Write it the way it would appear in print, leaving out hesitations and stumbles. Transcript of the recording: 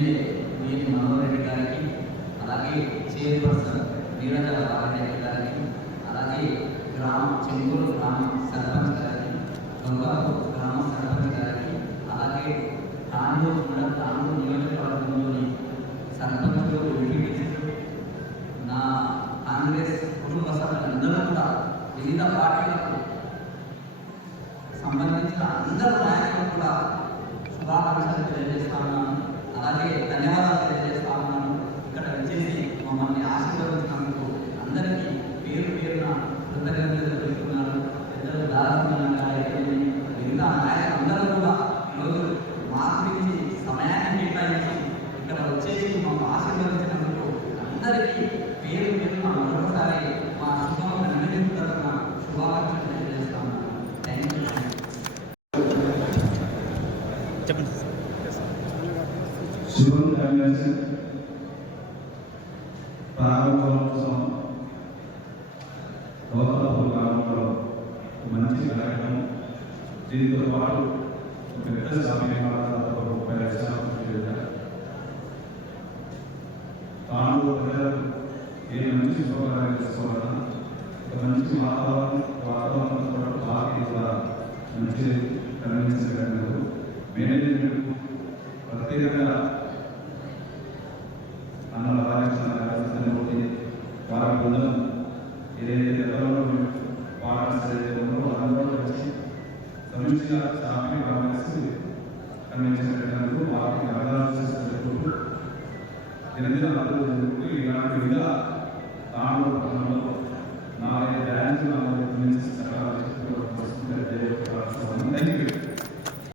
MLA వీరి మనోహర్ రెడ్డి గారికి, అలాగే చైర్పర్సన్ నీరజ రెడ్డి గారికి, అలాగే చెంగూరు గ్రామ సర్పంచ్ గారికి, గంగాపూర్ గ్రామ సర్పంచ్ గారికి, అలాగే తాండూరు నియోజకవర్గంలోని సర్పంచులు, ఎంపీటీసీలు, నా కాంగ్రెస్ కుటుంబ సభ్యులందరూ కూడా వివిధ పార్టీలకు సంబంధించిన అందరూ నాయకులు కూడా శుభాకాంక్షలు తెలియజేస్తా ఉన్నాను. అలాగే ధన్యవాదాలు తెలియజేస్తా ఉన్నాను. ఇక్కడ వచ్చేసి మమ్మల్ని ఆశీర్వదించినందుకు అందరికీ పేరు పేరున కృతజ్ఞతలు తెలుపుతున్నారు. పెద్దలు దాదాపు మిగతా నాయకులందరూ కూడా ఈరోజు మా గురించి సమయాన్ని కేటాయించి ఇక్కడ వచ్చేసి మమ్మల్ని ఆశీర్వదించినందుకు అందరికీ పేరు పేరున మరొకసారి మా శుభం తరఫున శుభాకాంక్షలు తెలియజేస్తాను. Thank you. శుభం కన్వెన్షన్ ప్రారంభోత్సవం గౌతమపూర్ గ్రామంలో మంచి కార్యక్రమం. దీంతో పాటు పెద్ద సమయంలో 30 లక్షల తాను ప్రజలు ఏ మంచి శుభకార్యాలు చేసుకోవాలన్నా ఒక మంచి వాతావరణం కూడా పార్టీ కూడా మంచి కన్విన్సింగ్ మేనేజ్మెంట్ ప్రత్యేకంగా అన్నల కార్యక్రమాలు వారి బృందం ఏదైతే పార్టీస్ అందరూ వచ్చి సమిష్టిగా సాఫీ కాంగ్రెస్ కన్వెన్షన్ పెట్టినందుకు వారికి అర్థాలు చేసుకుంటూ దినదిన అర్థం జరుగుతూ ఇలాంటి విధంగా తాను పట్టణంలో 4 బ్రాంచ్లు 4 కన్వెన్షన్స్ థ్యాంక్ యూ.